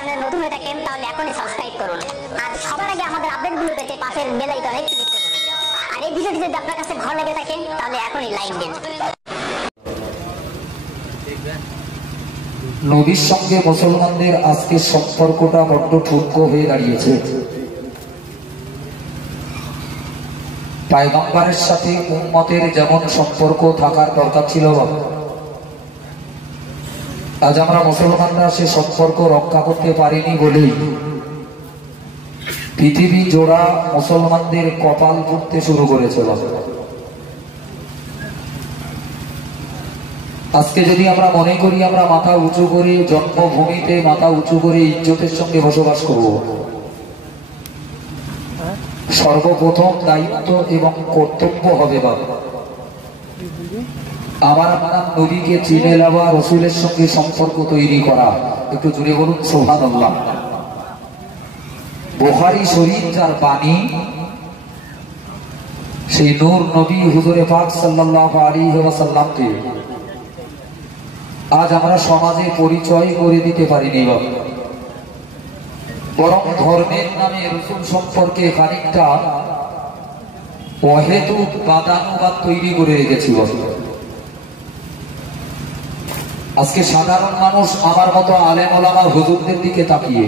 চ্যানেলে নতুন হয়ে থাকেন তাহলে এখনই সাবস্ক্রাইব করুন আর সবার আগে আমাদের আপডেটগুলো পেতে পাশের বেল আইকনে ক্লিক করুন আর এই ভিডিওটি যদি আপনার কাছে ভালো লেগে থাকে তাহলে এখনই লাইক দিন। নবীর সঙ্গে মুসলমানদের আজকের সম্পর্কটা বড্ড ঠুনকো হয়ে দাঁড়িয়েছে। পয়গম্বরের সাথে উম্মতের যেমন সম্পর্ক থাকার দরকার ছিল, আজ আমরা মুসলমানরা সে সম্পর্ক রক্ষা করতে পারিনি বলেই পৃথিবী জোড়া মুসলমানদের কপাল পুড়তে শুরু করেছিল। আজকে যদি আমরা মনে করি আমরা মাথা উঁচু করে জন্মভূমিতে মাথা উঁচু করে ইজ্জতের সঙ্গে বসবাস করব, সর্বপ্রথম দায়িত্ব এবং কর্তব্য হবে আমার আপনার নবীকে চিনে নেওয়া, রসুলের সঙ্গে সম্পর্ক তৈরি করা। একটু জুড়ে বলুন সুবহানাল্লাহ। বুখারী শরীফ যার বাণী, সেই নূর নবী হুজুরে পাক সাল্লাল্লাহু আলাইহি ওয়াসাল্লামকে আজ আমরা সমাজে পরিচয় করে দিতে পারিনি, বরং ধর্মের নামে রসুল সম্পর্কে খানিকটা অহেতুক বাদানুবাদ তৈরি করে রেখেছিল। আজকে সাধারণ মানুষ আমার মতো আলেম ওলামা হুজুরদের দিকে তাকিয়ে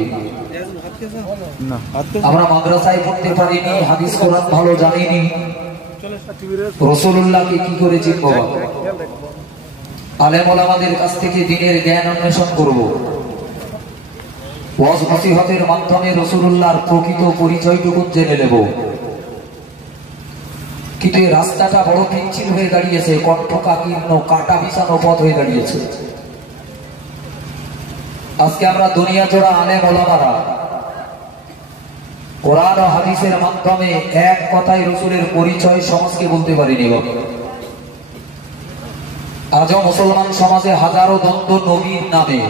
আমরা মাদ্রাসায় পড়তে পারিনি, হাদিস কোরআন ভালো জানিনি, রাসূলুল্লাহকে কি করে চিনব? আলেম ওলামাদের কাছ থেকে দ্বীনের জ্ঞান অন্বেষণ করব, ওয়াজ নসিহতের মাধ্যমে রাসূলুল্লাহর প্রকৃত পরিচয়টুকু জেনে নেব। কিন্তু এই রাস্তাটা বড় পিচ্ছিল হয়ে দাঁড়িয়েছে, কণ্ঠকাকীর্ণ কাটা বিছানো পথ হয়ে দাঁড়িয়েছে। আজকে আমরা দুনিয়া জোড়া আলেম ওলামারা কোরআন ও হাদিসের মাধ্যমে এক কথায় রাসূলের পরিচয় সমাজকে বলতে পারিনি। আজও মুসলমান সমাজে হাজারো দ্বন্দ্ব নবীর নামে।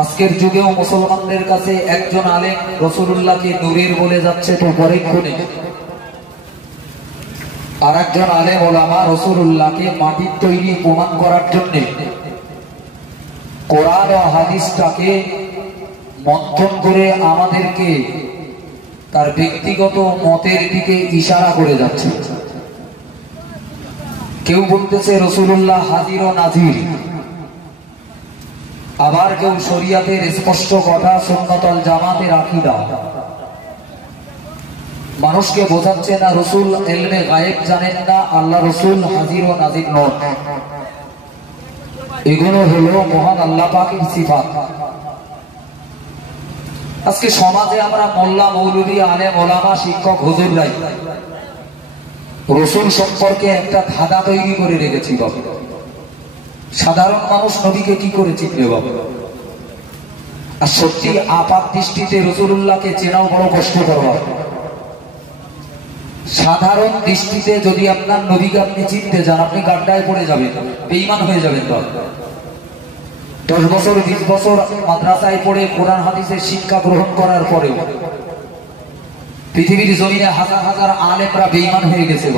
আজকের যুগেও মুসলমানদের কাছে একজন আলেম রাসূলুল্লাহকে নূরের বলে যাচ্ছে, তো পরক্ষণে আর একজন আলেম ওলামা রাসূলুল্লাহকে মাটির তৈরি প্রমাণ করার জন্য কোরআন ও হাদিসটাকে মন্থন করে আমাদেরকে তার ব্যক্তিগত মতের দিকে ইশারা করে যাচ্ছে। কেউ বলতেছে রাসূলুল্লাহ হাজির ও নাজির, আবার কেউ শরীয়তের স্পষ্ট কথা সুন্নাতুল জামাতের আকীদা। মানুষকে বোঝাচ্ছে না রাসূল ইলমে গায়েব জানেন না, আল্লাহ রাসূল হাজির ও নাজির নন। এগুলো হলো মহান আল্লাহ পাকের সিফাত। আজকে সমাজে আমরা মোল্লা মৌলভী আলেম ওলামা শিক্ষক হুজুররাই রাসূল সম্পর্কে একটা ধাঁধা তৈরি করে রেখেছি। সাধারণ মানুষ নবীকে কি করে চিনবে বাবা? আর সত্যি আপাত দৃষ্টিতে রাসূলুল্লাহকে চেনাও বড় কষ্টকর। সাধারণ দৃষ্টিতে যদি আপনার নবীকে আপনি চিনতে যান, আপনি গাড্ডায় পড়ে যাবেন, বেঈমান হয়ে যাবেন। 10 বছর 20 বছর মাদ্রাসায় পড়ে কোরআন হাদিসের শিক্ষা গ্রহণ করার পরেও পৃথিবীর জমিনে হাজার হাজার আলেমরা বেঈমান হয়ে গেছে।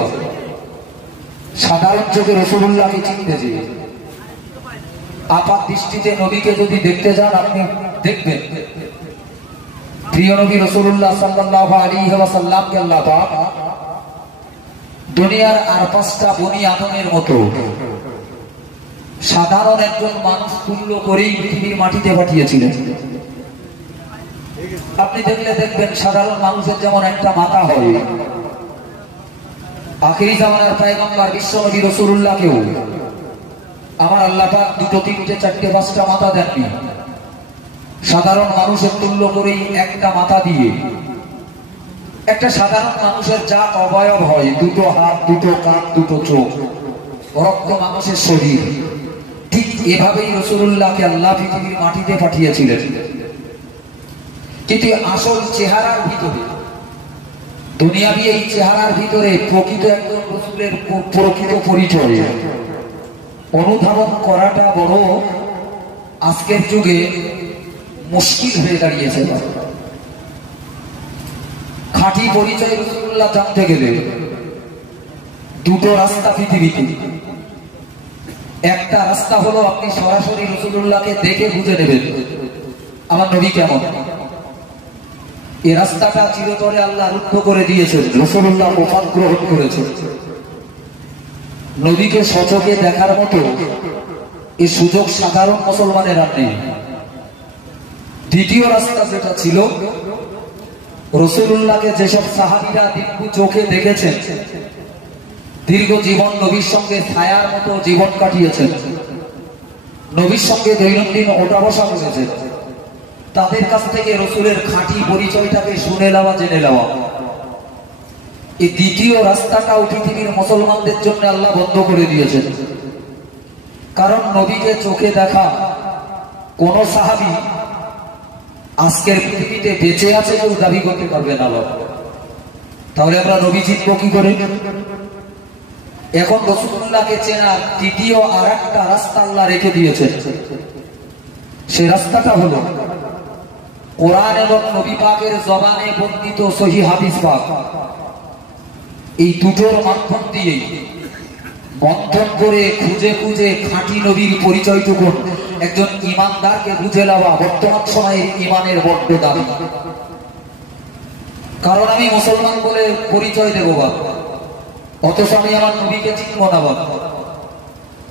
সাধারণ চোখে রাসূলুল্লাহকে চিনতে যে আপাত দৃষ্টিতে নবীকে যদি দেখতে যান, আপনি দেখবেন প্রিয় নবী রাসূলুল্লাহ সাল্লাল্লাহু আলাইহি ওয়াসাল্লামকে আল্লাহ পাক দুনিয়ার আর 5টা বনি আদমের মতো সাধারণ একজন মানুষ তুল্য করেই পৃথিবীর মাটিতে পাঠিয়েছিলেন। আপনি দেখলে দেখবেন সাধারণ মানুষের যেমন একটা মাথা হয়, আখিরি জামানার পয়গম্বর বিশ্বনবী রাসূলুল্লাহকেও আমার আল্লাহ পাক 2, 3, 4, 5টা মাথা দেননি। সাধারণ মানুষের তুল্য করেই একটা মাথা দিয়ে একটা সাধারণ মানুষের যা অবয়ব হয়, 2টো হাত, 2টো কান, 2টো চোখ, রক্ত মানুষের শরীর, ঠিক এভাবেই রাসূলুল্লাহকে আল্লাহ পৃথিবীর মাটিতে পাঠিয়েছিলেন। কিন্তু আসল চেহারার ভিতরে, দুনিয়াবি এই চেহারার ভিতরে প্রকৃত একজন রাসূলের প্রকৃত পরিচয় অনুধাবন করাটা বড় আজকের যুগে মুশকিল হয়ে দাঁড়িয়েছে। খাঁটি পরিচয় রাসূলুল্লাহ জানতে গেলে 2টো রাস্তা পৃথিবীতে। একটা রাস্তা হলো আপনি সরাসরি রাসূলুল্লাহকে দেখে বুঝে নেবেন আমার নবী কেমন। এই রাস্তাটা চিরতরে আল্লাহ রুদ্ধ করে দিয়েছেন, রাসূলুল্লাহ ওফাত গ্রহণ করেছেন। নবীকে সচকে দেখার মতো এই সুযোগ সাধারণ মুসলমানের আর নেই। দ্বিতীয় রাস্তা যেটা ছিল, রাসূলুল্লাহকে যেসব সাহাবীরা দিব্য চোখে দেখেছেন, দীর্ঘ জীবন নবীর সঙ্গে ছায়ার মতো জীবন কাটিয়েছেন, নবীর সঙ্গে দৈনন্দিন ওঠা বসা করেছেন, তাদের কাছ থেকে রসুলের খাঁটি পরিচয়টাকে শুনে নেওয়া, জেনে নেওয়া। এই দ্বিতীয় রাস্তাটাও পৃথিবীর মুসলমানদের জন্য আল্লাহ বন্ধ করে দিয়েছেন। কারণ নবীকে চোখে দেখা কোন সাহাবী আজকের পৃথিবীতে বেঁচে আছে কেউ দাবি করতে পারবে না। তাহলে আমরা নবী চিনব কি করে? এখন রাসূলুল্লাহকে চেনার তৃতীয় আর একটা রাস্তা আল্লাহ রেখে দিয়েছেন। সে রাস্তাটা হলো কোরআন এবং নবী পাকের জবানে বর্ণিত সহিহ হাদিস পাক। এই দুটোর মাধ্যম দিয়ে বন্ধন করে খুঁজে খুঁজে খাঁটি নবীর পরিচয়টুকু একজন ইমানদারকে বুঝে নেওয়া বর্তমান সময়ে ইমানের বড্ড দাবি। কারণ আমি মুসলমান বলে পরিচয় দেবো বাবা, অথচ আমি আমার নবীকে চিনব না বাবা।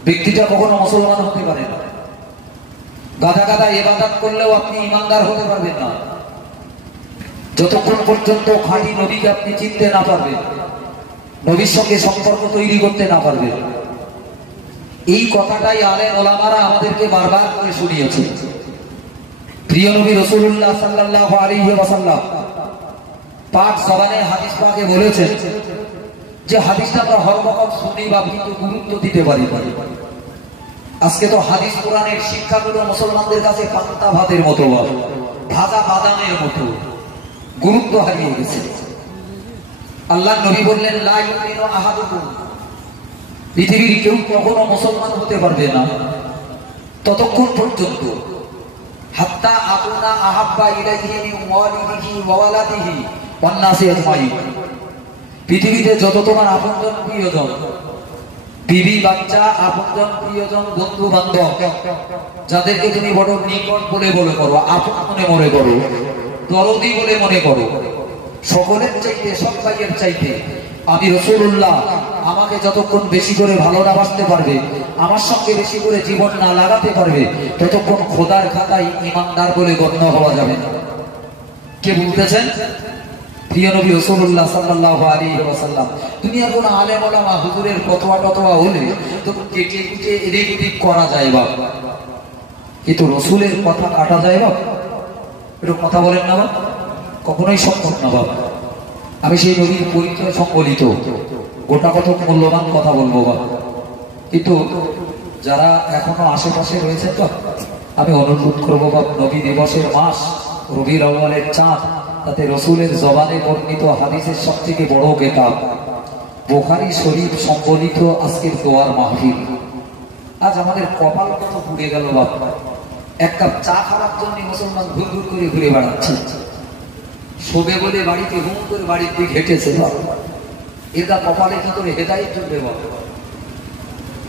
ব্যক্তিটা কখনো মুসলমান হতে পারে না। গাদা গাদা ইবাদত করলেও আপনি ইমানদার হতে পারবেন না যতক্ষণ পর্যন্ত খাঁটি নবীকে আপনি চিনতে না পারবেন, নবীর সঙ্গে সম্পর্ক তৈরি করতে না পারবেন। এই কথাটাই আলেম ওলামারা আমাদেরকে বারবার করে শুনিয়েছে। প্রিয় নবী রাসূলুল্লাহ সাল্লাল্লাহু আলাইহি ওয়াসাল্লাম পাক জবানে হাদিস পাকে বলেছেন যে হাদিসটা আমরা হর রকম শুনি বা কিন্তু গুরুত্ব দিতে পারি। আজকে তো হাদিস কোরআনের শিক্ষাগুলো মুসলমানদের কাছে পান্তা ভাতের মতো, ভাজা বাদামের মতো গুরুত্ব হারিয়ে গেছে। আল্লাহ নবী বললেন, লা ইউমিনু আহাদুকুম, পৃথিবীর কেউ কখনো মুসলমান হতে পারবে না ততক্ষণ পর্যন্ত হাত্তা আকুনা আহাব্বা ইলাইহি মিন ওয়ালিদিহি ওয়া ওয়ালাদিহি ওয়ান নাসি আজমাইন। পৃথিবীতে যত তোমার আপনজন প্রিয়জন, বিবি বাচ্চা, আপনজন প্রিয়জন, বন্ধু বান্ধব, যাদেরকে তুমি বড় নিকট বলে বলে করো, আপন মনে মনে করো, দরদি বলে মনে করো, সকলের চাইতে সব ভাইয়ের চাইতে আমি রাসূলুল্লাহ আমাকে যতক্ষণ বেশি করে ভালো না বাসতে পারবে, আমার সঙ্গে বেশি করে জীবন না লাগাতে পারবে, ততক্ষণ খোদার খাতায় ইমানদার বলে গণ্য হওয়া যাবে না। কে বলতেছেন? প্রিয় নবী রাসূলুল্লাহ সাল্লাল্লাহু আলাইহি ওয়াসাল্লাম। দুনিয়ার কোন আলেম ওলামা হুজুরের ফতোয়া টতোয়া হলে তো কেটে কুটে এদিক ওদিক করা যায় বাপ, কিন্তু রাসূলের কথা কাটা যায় বাপ? একটু কথা বলেন না বাপ, কখনোই সম্ভব না বাপ। আমি সেই নবীর পরিচয় সম্বলিত গোটা কত মূল্যবান কথা বলবো বাপ, কিন্তু যারা এখনো আশেপাশে রয়েছে তো আমি অনুরোধ করবো বাপ, নবী দিবসের মাস, রবিউল আউয়ালের চাঁদ, তাতে রসুলের জবানে বর্ণিত হাদিসের সবথেকে বড় কিতাব বুখারী শরীফ সম্বলিত আজকের দোয়ার মাহফিল। আজ আমাদের কপাল কত পুড়ে গেল বাপ, এক কাপ চা খাওয়ার জন্য মুসলমান ঘুর ঘুর করে ঘুরে বেড়াচ্ছে। শোবে বলে বাড়িতে হুম করে বাড়ির দিকে হেঁটেছে বাপ, এরা কপালে কি করে হেদায়েত চলবে বাপ?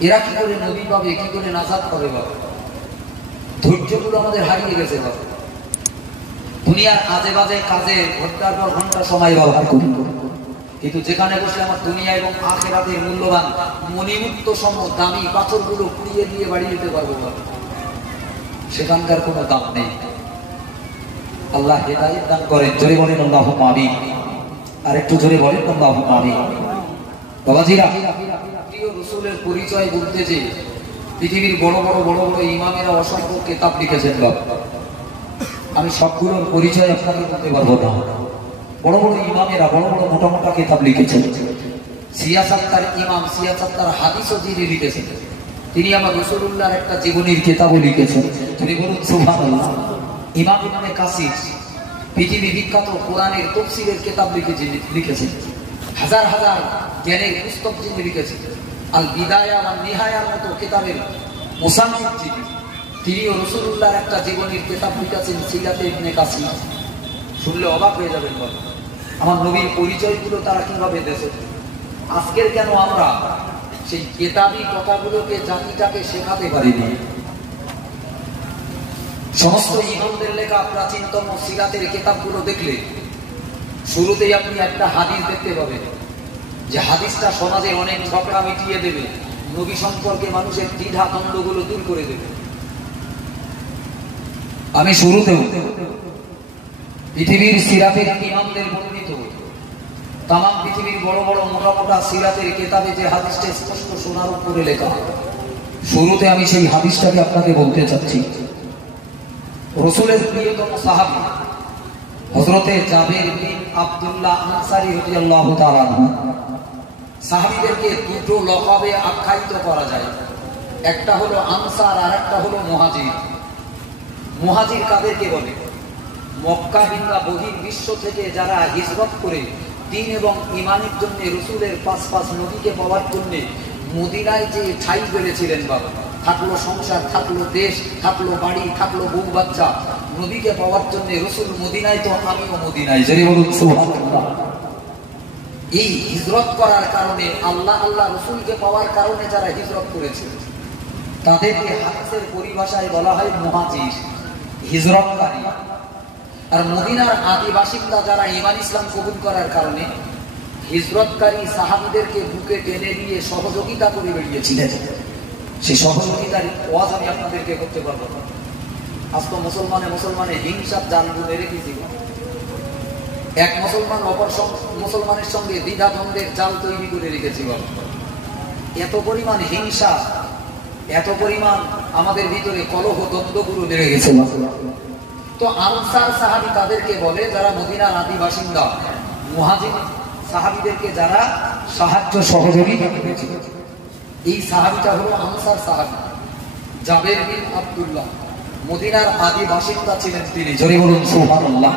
এরা কি করে নবী পাবে, কি করে নাজাত পাবে বাপ? ধৈর্যগুলো আমাদের হারিয়ে গেছে বাপ। দুনিয়ার আজে বাজে কাজে ঘন্টার পর ঘন্টা সময় ব্যবহার করি, কিন্তু যেখানে বসে আমার দুনিয়া এবং আখিরাতের মূল্যবান মণিমুক্ত সম দামি পাথরগুলো পুড়িয়ে দিয়ে বাড়ি যেতে পারবো না, সেখানকার কোনো দাম নেই। আল্লাহ হেদায়েত দান করেন, জোরে বলেন আল্লাহুম্মা আমিন। আর একটু জোরে বলেন আল্লাহুম্মা আমিন। বাবাজিরা, প্রিয় রাসূলের পরিচয় বলতে যে পৃথিবীর বড় বড় বড় বড় ইমামেরা অসংখ্য কিতাব লিখেছেন বাবা, আমি সবগুলোর পরিচয় আপনাকে বলতে পারবো না। বড় বড় ইমামেরা বড় বড় মোটা মোটা কিতাব লিখেছেন। সিয়াসাত্তার ইমাম সিয়াসাত্তার হাদিসও যিনি লিখেছেন, তিনি আমার রাসূলুল্লাহর একটা জীবনীর কিতাবও লিখেছেন। তিনি বলুন সুবহানাল্লাহ। ইমাম ইবনে কাসির পৃথিবী বিখ্যাত কোরআনের তাফসীরের কিতাব লিখেছেন। হাজার হাজার জ্ঞানের পুস্তক যিনি লিখেছেন, আল বিদায়া ওয়ান নিহায়ার মতো কিতাবের মুসান্নিফ যিনি, তিনিও রাসূলুল্লাহর একটা জীবনীর কিতাব লিখেছেন সিরাতে ইবনে কাসির। শুনলে অবাক হয়ে যাবেন বাবা, আমার নবীর পরিচয়গুলো তারা কিভাবে দিয়েছে। আজকের কেন আমরা সেই কেতাবি কথাগুলোকে জাতিটাকে শেখাতে পারিনি। সমস্ত ইমামদের লেখা প্রাচীনতম সিরাতের কিতাবগুলো দেখলে শুরুতেই আপনি একটা হাদিস দেখতে পাবেন, যে হাদিসটা সমাজে অনেক ঝগড়া মিটিয়ে দেবে, নবী সম্পর্কে মানুষের দ্বিধা দ্বন্দ্বগুলো দূর করে দেবে। আমি শুরুতেও পৃথিবীর সিরাতের ইমামদের বর্ণিত তাম পৃথিবীর বড় বড় মোটা মোটা সিরাতের কিতাবে যে হাদিসটা স্পষ্ট সোনার উপরে লেখা, শুরুতে আমি সেই হাদিসটাকে আপনাকে বলতে চাচ্ছি। রাসূলের প্রিয়তম সাহাবী হযরতে জাবের বিন আব্দুল্লাহ আনসারী রাদিয়াল্লাহু তাআলা আনহু, সাহাবীদেরকে দুটো লকাবে আখ্যায়িত করা যায়, একটা হলো আনসার আর একটা হলো মুহাজির। মুহাজির কাদেরকে বলে? মক্কা কিংবা বহির্বিশ্ব থেকে যারা হিজরত করে দ্বীন এবং ঈমানের জন্য রাসূলের পাঁচ নবীকে পাওয়ার জন্য মদিনায় যে ঠাঁই পেয়েছিলেন, বাবা থাকলো সংসার, থাকলো দেশ, থাকলো বাড়ি, থাকলো বউ বাচ্চা, নবীকে পাওয়ার জন্য রাসূল মদিনায় তো আমিও মদিনায়, যদি বলুন সুবহানাল্লাহ। এই হিজরত করার কারণে আল্লাহ রাসূলকে পাওয়ার কারণে যারা হিজরত করেছে তাদেরকে হাদিসের পরিভাষায় বলা হয় মুহাজির, হিজরতকারী। আর মদিনার আদি বাসিন্দা যারা ঈমান ইসলাম কবুল করার কারণে হিজরতকারী সাহাবীদেরকে বুকে টেনে নিয়ে সহযোগিতা করে বেরিয়েছিলেন, সেই সহযোগিতার ওয়াজ আমি আপনাদেরকে করতে পারবো না। আজ তো মুসলমানে হিংসার জাল বুনে রেখেছি। এক মুসলমান অপর মুসলমানের সঙ্গে দ্বিধা দ্বন্দ্বের জাল তৈরি করে রেখেছি। এত পরিমাণ হিংসা, এত পরিমাণ আমাদের ভিতরে কলহ দ্বন্দ্বগুলো বেড়ে গেছে। তো আনসার সাহাবী তাদেরকে বলে যারা মদিনার আদি বাসিন্দা, মুহাজির সাহাবীদেরকে যারা সাহায্য সহযোগিতা করেছিল। এই সাহাবীটা হলো আনসার সাহাবী জাবের বিন আব্দুল্লাহ, মদিনার আদি বাসিন্দা ছিলেন তিনি, জোরে বলুন সুবহানাল্লাহ,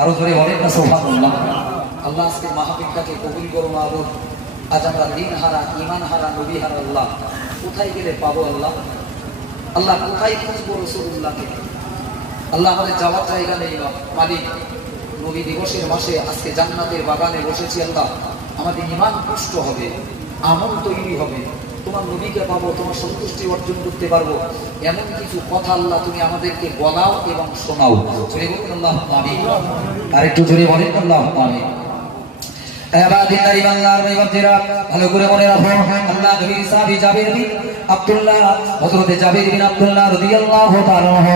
আরো জোরে বলেন না সুবহানাল্লাহ। আল্লাহ আজকে মাহফিলটাকে কবুল করো মাবুদ। আজ আমরা দিন হারা, ঈমান হারা, নবী হারা, আল্লাহ কোথায় গেলে পাবো? আল্লাহ কোথায় খুঁজবো রাসূলুল্লাহকে? আল্লাহ আমাদের যাওয়ার জায়গা নেই মালিক। নবী দিবসের মাসে আজকে জান্নাতের বাগানে বসেছি। আল্লাহ আমাদের ঈমান পুষ্ট হবে, আমল তৈরি হবে, তোমার নবীকে পাবো, তোমার সন্তুষ্টি অর্জন করতে পারবো, এমন কিছু কথা আল্লাহ তুমি আমাদেরকে বলাও এবং শোনাও। জোরে বলুন আল্লাহুম্মা আমিন। আর একটু জোরে বলেন আল্লাহুম্মা আমিন। ভালো করে মনে রাখো, আল্লাহ নবীর সাহাবী জাবের বিন আব্দুল্লাহ, হযরতে জাবের বিন আব্দুল্লাহ রাদিয়াল্লাহু তাআলা আনহু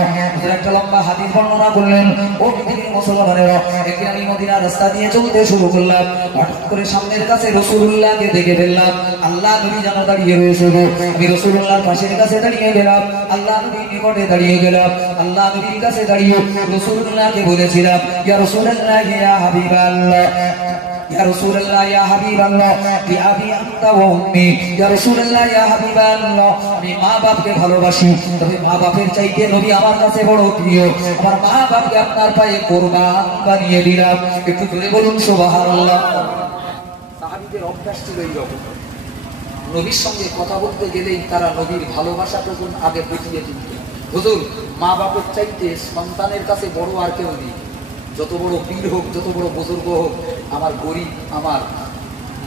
একটা লম্বা হাদিস বর্ণনা করলেন। ও পৃথিবীর মুসলমানেরা, একদিন আমি মদিনার রাস্তা দিয়ে চলতে শুরু করলাম, হঠাৎ করে সামনের কাছে রাসূলুল্লাহকে দেখে ফেললাম। আল্লাহ নবী যেন দাঁড়িয়ে রয়েছে, আমি রাসূলুল্লাহর পাশের কাছে দাঁড়িয়ে গেলাম, আল্লাহ নবীর নিকটে দাঁড়িয়ে গেলাম। আল্লাহ নবীর কাছে দাঁড়িয়ে রাসূলুল্লাহকে বলেছিলাম, ইয়া রাসূলুল্লাহ, ইয়া হাবিবাল্লাহ, ইয়া রাসূলুল্লাহ, ইয়া হাবিবাল্লাহ, বি আবি আনতা ওয়া উম্মি, ইয়া রাসূলুল্লাহ, ইয়া হাবিবাল্লাহ, আমি মা বাপকে ভালোবাসি, তবে মা বাপের চাইতে নবী আমার কাছে বড় প্রিয়। আমার মা বাপকে আপনার পায়ে কুরবান বানিয়ে দিলাম। একটু জোরে বলুন সুবহানাল্লাহ। সাহাবীদের অভ্যাস ছিল এইরকম, নবীর সঙ্গে কথা বলতে গেলেই তারা নবীর ভালোবাসাটুকু আগে বুঝিয়ে দিত। হুজুর, মা বাপের চাইতে সন্তানের কাছে বড় আর কেউ নেই। যত বড় পীর হোক, যত বড় বুজুর্গ হোক, আমার গরিব, আমার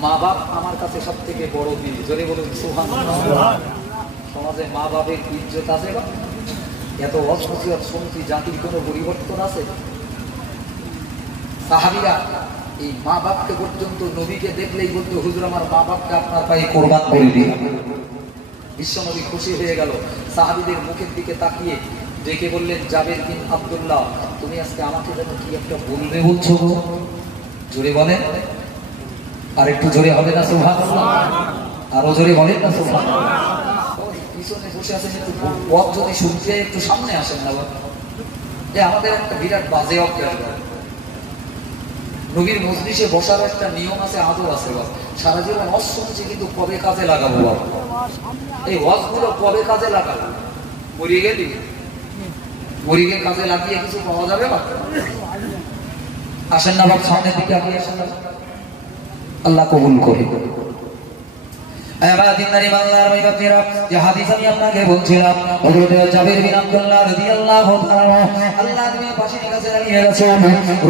মা বাপ আমার কাছে সব থেকে বড় পীর। জোরে বলুন সুবহানাল্লাহ। সমাজে মা বাপের ইজ্জত আছে? এত অসুচিত শুনছি, জাতির কোনো পরিবর্তন আছে? সাহাবীরা এই মা বাপকে পর্যন্ত নবীকে দেখলেই বলতো, হুজুর আমার মা বাপকে আপনার পায়ে কোরবান করে দিন। বিশ্বনবী খুশি হয়ে গেল, সাহাবীদের মুখের দিকে তাকিয়ে ডেকে বললেন, জাবের বিন আব্দুল্লাহ, তুমি আজকে আমাকে যেন কি একটা বলবে বলছো? জোরে বলেন, আর একটু জোরে হবে না সুবহানাল্লাহ? আরো জোরে বলেন না সুবহানাল্লাহ? পিছনে বসে আছেন, একটু পথ যদি শুনতে একটু সামনে আসেন না। আমাদের একটা বিরাট বাজে অভ্যাস, নবীর মজলিসে বসার একটা নিয়ম আছে, আদর আছে। সারা জীবন ওয়াজ শুনছি, কিন্তু কবে কাজে লাগাবো? এই ওয়াজগুলো কবে কাজে লাগাবো? মরিয়ে গেলি, মরিয়ে কাজে লাগিয়ে কিছু পাওয়া যাবে? আসেন না বাপ, সামনের দিকে আগিয়ে আসেন না। আল্লাহ কবুল করে। দিনদারি বাংলার ভাই বাপজিরা, যে হাদিস আমি আপনাকে বলছিলাম, হযরত জাবের বিন আব্দুল্লাহ রাদিয়াল্লাহু তাআলা আল্লাহ নবীর পাশে কাছে দাঁড়িয়ে গেছেন,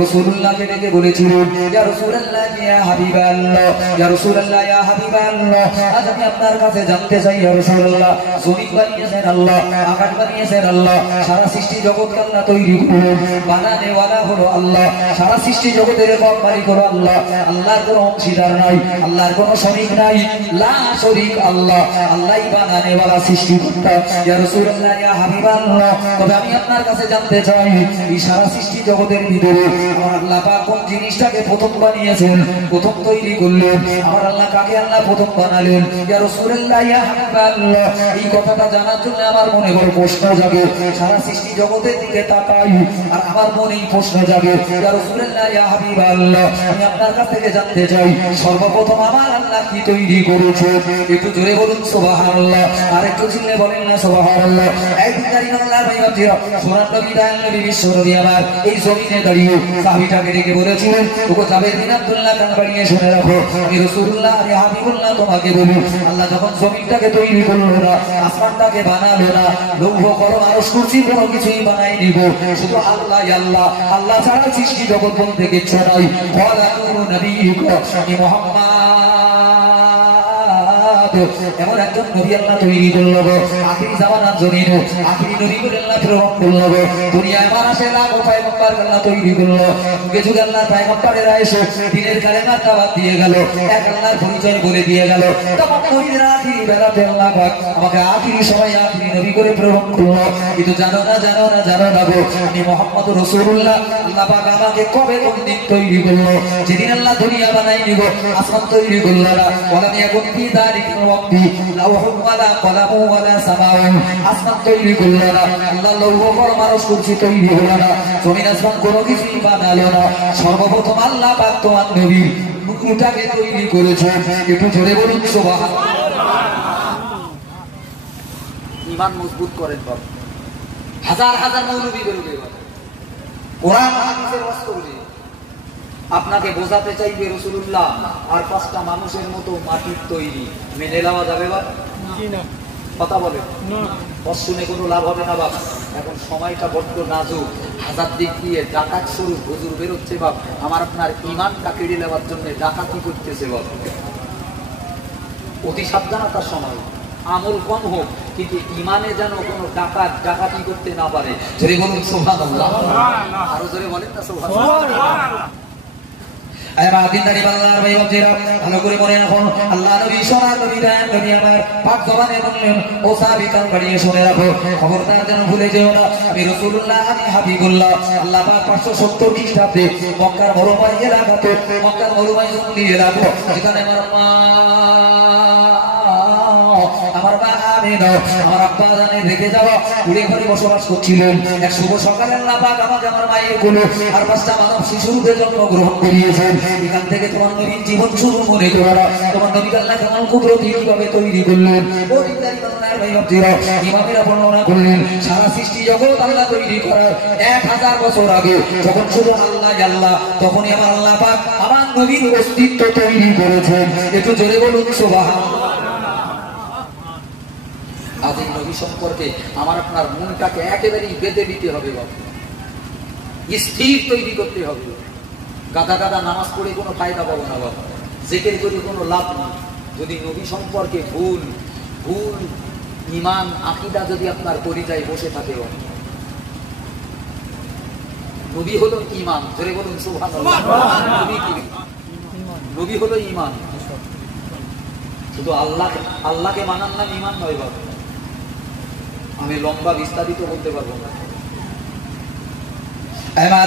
রাসূলুল্লাহকে ডেকে বলেছিলেন, ইয়া রাসূলুল্লাহ, ইয়া হাবিবাল্লাহ, ইয়া রাসূলুল্লাহ, ইয়া হাবিবাল্লাহ, আজ আমি আপনার কাছে জানতে চাই ইয়া রাসূলুল্লাহ, জমিন বানিয়েছেন আল্লাহ, আকাশ বানিয়েছেন আল্লাহ, সারা সৃষ্টি জগৎকে আল্লাহ তৈরি করলেন, বানানে ওয়ালা হলো আল্লাহ, সারা সৃষ্টি জগতের মালিক হলো আল্লাহ, আল্লাহর কোনো অংশীদার নাই, আল্লাহর কোনো শরীক নাই, লা শরীক আল্লাহ, আল্লাহই বানানে ওয়ালা সৃষ্টিকর্তা। ইয়া রাসূলুল্লাহ, ইয়া হাবিবাল্লাহ, তবে আমি আপনার কাছে জানতে চাই, এই সারা সৃষ্টি জগতের ভিতরে আমার আল্লাহ পাক কোন জিনিসটাকে প্রথম বানিয়েছেন, প্রথম তৈরি করলেন, আমার আল্লাহ কাকে আল্লাহ প্রথম বানালেন? ইয়া রাসূলুল্লাহ, ইয়া হাবিবাল্লাহ, এই কথাটা জানার জন্য আমার মনে বড় প্রশ্ন জাগে। সারা সৃষ্টি জগতের দিকে তাকাই আর আমার মনেই প্রশ্ন জাগে, ইয়া রাসূলুল্লাহ, ইয়া হাবিবাল্লাহ, আমি আপনার কাছ থেকে জানতে চাই, সর্বপ্রথম আমার আল্লাহ কি তৈরি করেছে? একটু জোরে বলুন সুবহানাল্লাহ, আর একটু চিল্লে বলেন না সুবহানাল্লাহ। একদিন দাঁড়িয়ে আল্লাহর ভাই বাপজিরা, সোনার নবী দয়াল নবী বিশ্ব নবী আমার এই জমিনে দাঁড়িয়ে সাহাবীটাকে ডেকে বলেছিলেন, ওগো জাবের বিন আব্দুল্লাহ, কান বাড়িয়ে শুনে রাখো, আমি রাসূলুল্লাহ, আমি হাবিবুল্লাহ তোমাকে বলি, আল্লাহ যখন জমিনটাকে তৈরি করলো না, আসমানটাকে বানালো না, লৌহ করো আরশ কুরসি কোনো কিছুই বানাই নিব, শুধু আল্লাহ আল্লাহ, আল্লাহ ছাড়া সৃষ্টি জগৎ বলতে কিচ্ছু নাই। ওয়ালা নবিয়্যুকা আমি মুহাম্মদ, এমন একজন নবী আল্লাহ তৈরি করলো গো, আখিরি জামানার জমিন, আখিরি নবী করে আল্লাহ প্রেরণ করলো গো, দুনিয়ায় মানুষের লাখো পয়গম্বর আল্লাহ তৈরি করলো, যুগে যুগে আল্লাহ পয়গম্বরেরা এসে দিনের কালেমার দাওয়াত দিয়ে গেল, এক আল্লাহর পরিচয় বলে দিয়ে গেল, তখন নবীরা আখিরি বেলাতে আল্লাহ পাক আমাকে আখিরি সময় আখিরি নবী করে প্রেরণ করলো। কিন্তু জানো না জানো না জানো না গো, আমি মুহাম্মদ রাসূলুল্লাহ, আল্লাহ পাক আমাকে কবে কোন দিন তৈরি করলো? যেদিন আল্লাহ দুনিয়া বানাই নিব, আসমান তৈরি করলো না, ওয়ালাম ইয়াকুন ফি যালিকা ওয়াক্তি লাওহুন ওয়ালা কলামু ওয়ালা সামাউন, আসমান তৈরি করলো না, আল্লাহ লৌহ কলম আরশ কুরসি তৈরি হলো না, জমিন আসমান কোনো কিছুই বানালো না, সর্বপ্রথম আল্লাহ পাক তোমার নবীর নূরটাকে তৈরি করেছেন। একটু জোরে বলুন সুবহানাল্লাহ। ঈমান মজবুত করেন বাবা, হাজার হাজার মৌলবী বেরোবে, কোরআন হাদিসের ওয়াজ করবে, আপনাকে বোঝাতে চাইবে রাসূলুল্লাহ আর পাঁচটা মানুষের মতো মাটির তৈরি, মেনে নেওয়া যাবে বা কথা বলে শুনে কোনো লাভ হবে না বাপ। এখন সময়টা বড্ড নাজুক, হাজার দিক দিয়ে ডাকাত স্বরূপ হুজুর বেরোচ্ছে বাপ, আমার আপনার ঈমানটা কেড়ে নেওয়ার জন্য ডাকাতি করতেছে বাপ। অতি সাবধানতার সময়, আমল কম হোক কিন্তু ঈমানে যেন কোনো ডাকাতি করতে না পারে। জোরে বলুন সুবহানাল্লাহ, আরো জোরে বলেন না সুবহানাল্লাহ। দিনদারি বাংলার ভাই বাপজিরা, ভালো করে মনে রাখুন, আল্লাহ নবী সোনার নবী দয়াল নবী আমার পাক জবানে বললেন, ও সাহাবী কান বাড়িয়ে শুনে রাখো, খবরদার যেন ভুলে যেও না, আমি রাসূলুল্লাহ, আমি হাবিবুল্লাহ। আল্লাহ পাক 570 খ্রিস্টাব্দে মক্কার মরুভূমি এলাকাতে, মক্কার মরুভূমি জঙ্গলি এলাকা, যেখানে আমার মা আমিনা, আমার আব্বা জানে রেখে যাওয়া কুড়ে ঘরে বসবাস করছিলেন। এক শুভ সকালে আল্লাহ পাক আমাকে আমার মায়ের কোলে আর 5টা মানব শিশুরূপে জন্মগ্রহণ করিয়েছেন। এখান থেকে তোমার নবীর জীবন শুরু মনে করা, তোমার নবীকে আল্লাহ কেমন কুদরতি কিভাবে তৈরি করলেন, ও দিনদারি বাংলার ভাই বাপজিরা, ইমামেরা বর্ণনা করলেন, সারা সৃষ্টি জগৎ আল্লাহ তৈরি করার 1000 বছর আগে যখন শুধু আল্লাহ আল্লাহ, তখনই আমার আল্লাহ পাক আমার নবীর অস্তিত্ব তৈরি করেছেন। একটু জোরে বলুন সুবহানাল্লাহ। আজ এই নবী সম্পর্কে আমার আপনার মনটাকে একেবারেই বেঁধে দিতে হবে বাবা, স্থির তৈরি করতে হবে। গাদা গাদা নামাজ পড়ে কোনো ফায়দা পাবো না বাবা, জিকির করে কোনো লাভ নেই যদি নবী সম্পর্কে ভুল ঈমান আকীদা যদি আপনার পরিচয় বসে থাকে। নবী হলো ঈমান, ধরে বলুন সুবহানাল্লাহ। নবী কি? নবী হলো ঈমান। শুধু আল্লাহকে মানার নাম ঈমান নয় বাবা, আমি লম্বা বিস্তারিত বলতে পারবো না।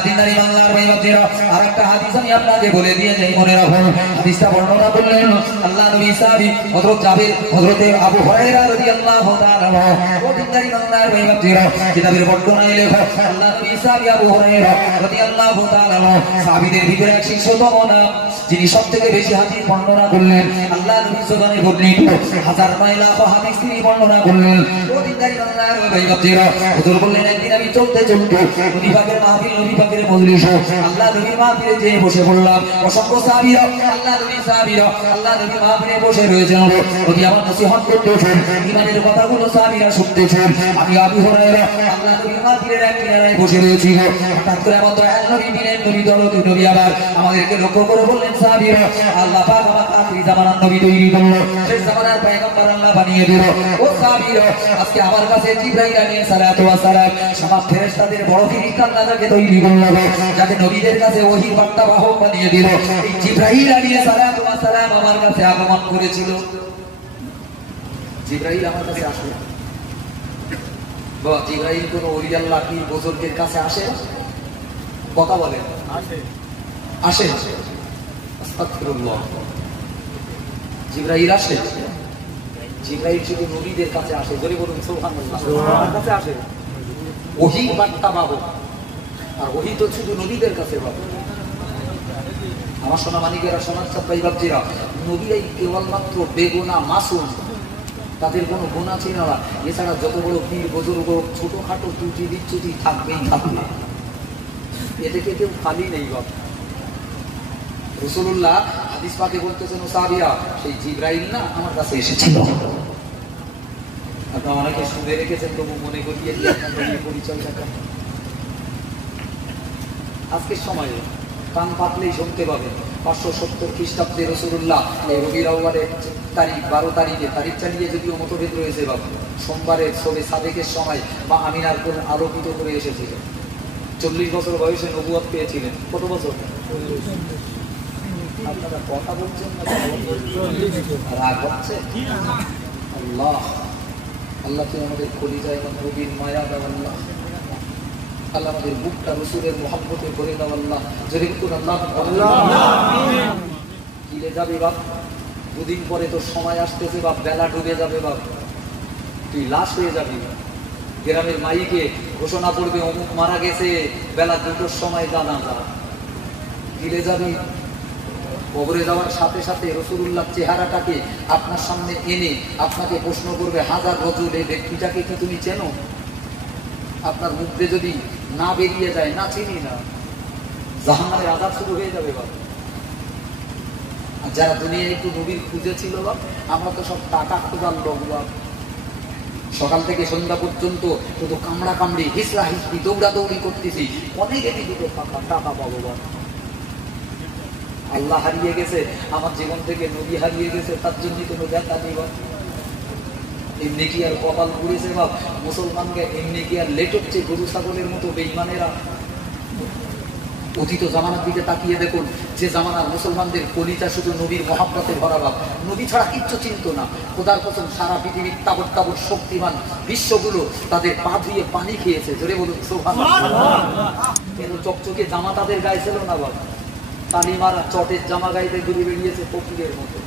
দিনদারি বাংলার ভাই বাপজিরা, আরেকটা হাদিস আমি আপনাকে বলে দিয়ে যাই, মনে রাখুন। হাদিসটা বর্ণনা করলেন আল্লাহ নবী সাহাবী হযরত জাবের, হযরত আবু হুরায়রা রাদিয়াল্লাহু তাআলা আনহু। ও দিনদারি বাংলার ভাই বাপজিরা, কিতাবের বর্ণনায় লেখা আল্লাহ নবী সাহাবী আবু হুরায়রা রাদিয়াল্লাহু তাআলা আনহু সাহাবীদের ভিতরে এক শীর্ষতম নাম, যিনি সবথেকে বেশি হাদিস বর্ণনা করলেন। আল্লাহ নবী জবানে বর্ণিত 1009 লাখ হাদিস তিনি বর্ণনা করলেন। ও দিনদারি বাংলার ভাই বাপজিরা, হুজুর বললেন, একদিন আমি চলতে চলতে নবী পাকের মাহফিল নবী পাকের মজলিস, আল্লাহ নবী মাহফিলে যে বসে পড়লাম, অসংখ্য সাহাবীরা আল্লাহ নবী সাহাবীরা আল্লাহ নবী মাহফিলে বসে রয়েছেন, নবী আমার নসিহত করতেছেন, ঈমানের কথাগুলো সাহাবীরা শুনতেছেন। আমি আবু হুরায়রা আল্লাহ নবী মাহফিলের এক কিনারায় বসে রয়েছি, হঠাৎ করে আমার দয়াল নবী বীরের নবী দরদী নবী আবার আমাদেরকে লক্ষ্য করে বললেন, সাহাবীরা আল্লাহ পাক আমাকে আখিরি জামানার নবী তৈরি করলো, শেষ জামানার পয়গম্বর আল্লাহ বানিয়ে দিল। ও সাহাবীরা আজকে আমার কাছে জিবরাইল আলাইহিস সালাতু ওয়াস সালাম সব ফেরেশতাদের বড় ফিরিস্তা আল্লাহ তাকে তৈরি করলো, যাকে নবীদের কাছে ওহীর বার্তা বাহক বানিয়ে দিল। এই জিবরাইল আলাইহিস সালাতু ওয়াস সালাম আমার কাছে আগমন করেছিল। জিবরাইল আমার কাছে আসে, বাবা জিবরাইল কোন ওলি আল্লাহ কি বুজুর্গের কাছে আসে? কথা বলেন, আসে আসে আস্তাগফিরুল্লাহ। জিবরাইল আসে, জিবরাইল শুধু নবীদের কাছে আসে, জোরে বলুন সুবহানাল্লাহ। আমার কাছে আসে ওহী বার্তা বাহক, আর ওহী তো শুধু নবীদের কাছে পাবো। আমার সোনা মানিকেরা, সোনার চাপাই বাপজিরা, নবীরাই কেবলমাত্র বেগুনা মাসুম, তাদের কোনো গুনাহ ছিল না। এছাড়া যত বড় পীর বুজুর্গ ছোটখাটো ত্রুটি বিচ্যুতি থাকবেই থাকবে, এতে কেউ খালি নেই। বাবা রাসূলুল্লাহ হাদিস পাকে বলতেছেন, ও সাহাবীরা সেই জিবরাইল না আমার কাছে এসেছিল। আপনারা অনেকে শুনে রেখেছেন, তবু মনে করিয়ে দিয়ে আপনাদের পরিচয়টা আজকের সময়ে কান পাতলেই শুনতে পাবেন। 570 খ্রিস্টাব্দে রাসূলুল্লাহ এই রবিউল আউয়ালের তারিখ 12 তারিখে, তারিখ চালিয়ে যদিও মতভেদ রয়েছে, বাবা সোমবারের শবে সাদেকের সময় বা আমিনার কোন আলোকিত করে এসেছিল। 40 বছর বয়সে নবুয়ত পেয়েছিলেন। কত বছর? আপনারা কথা বলছেন না, রাগ হচ্ছে? আল্লাহ আল্লাহ তুমি আমাদের কলিজায় এবং নবীর মায়া দাও আল্লাহ, আল্লাহ আমাদের বুকটা রাসূলের মহব্বতে ভরে দাও আল্লাহ। যদি কোন আল্লাহ কিলে যাবে বাপ, দুদিন পরে তো সময় আসতেছে বাপ, বেলা ডুবে যাবে বাপ, তুই লাশ হয়ে যাবি। গ্রামের মাইকে ঘোষণা করবে অমুক মারা গেছে, বেলা 2টোর সময় জানাজা। কিলে যাবি, কবরে যাওয়ার সাথে সাথে রাসূলুল্লাহ চেহারাটাকে আপনার সামনে এনে আপনাকে প্রশ্ন করবে, হাজার রজুল এই ব্যক্তিটাকে কি তুমি চেনো? আপনার মুখ দিয়ে যদি না বেরিয়ে যায় না চিনি না, জাহান্নামের আযাব শুরু হয়ে যাবে বাবা। আর যারা দুনিয়ায় একটু নবীর খুঁজে ছিল বাবা, আমরা তো সব টাকা খোঁজার লোক বাবা, সকাল থেকে সন্ধ্যা পর্যন্ত শুধু কামড়া কামড়ি হিসরা হিসরি দৌড়াদৌড়ি করতেছি, অনেকে দুটো টাকা পাবো বাবা। আল্লাহ হারিয়ে গেছে, আমার জীবন থেকে নবী হারিয়ে গেছে, তার জন্য কোনো দেখা নেই বাবা। এমনি কি আর কপাল পুড়েছে বাপ মুসলমানকে, এমনি কি আর লেটচ্ছে গরু ছাগলের মতো বেঈমানেরা। অতীত জামানার দিকে তাকিয়ে দেখুন, যে জামানার মুসলমানদের কলিজা শুধু নবীর মহাব্বতে ভরা বাপ, নবী ছাড়া কিচ্ছু চিনত না। খোদার কসম সারা পৃথিবীর তাবৎ তাবৎ শক্তিমান বিশ্বগুলো তাদের পা ধুয়ে পানি খেয়েছে, জোরে বলুন সুবহানাল্লাহ। কেন চকচকে জামা তাদের গায়ে ছিল না বাবা, তালিমারা চটের জামা গাইতে ঘুরে বেরিয়েছে ফকিরের মতো,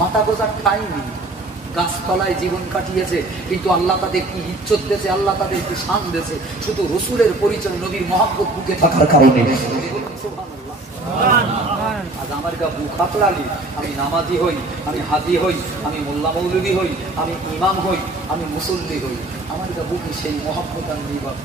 মাথা গোজার ঠাঁই নেই, গাছতলায় জীবন কাটিয়েছে। কিন্তু আল্লাহ তাদের কি ইজ্জত দিয়েছে, আল্লাহ তাদের কি শান দিয়েছে, শুধু রাসূলের পরিচয় নবীর মহব্বত বুকে থাকার কারণে। আজ আমার গা বুক হাতড়ালি, আমি নামাজি হই, আমি হাজি হই, আমি মোল্লা মৌলভী হই, আমি ইমাম হই, আমি মুসল্লি হই, আমার গা বুকে সেই মহব্বত আর নেই বাবা।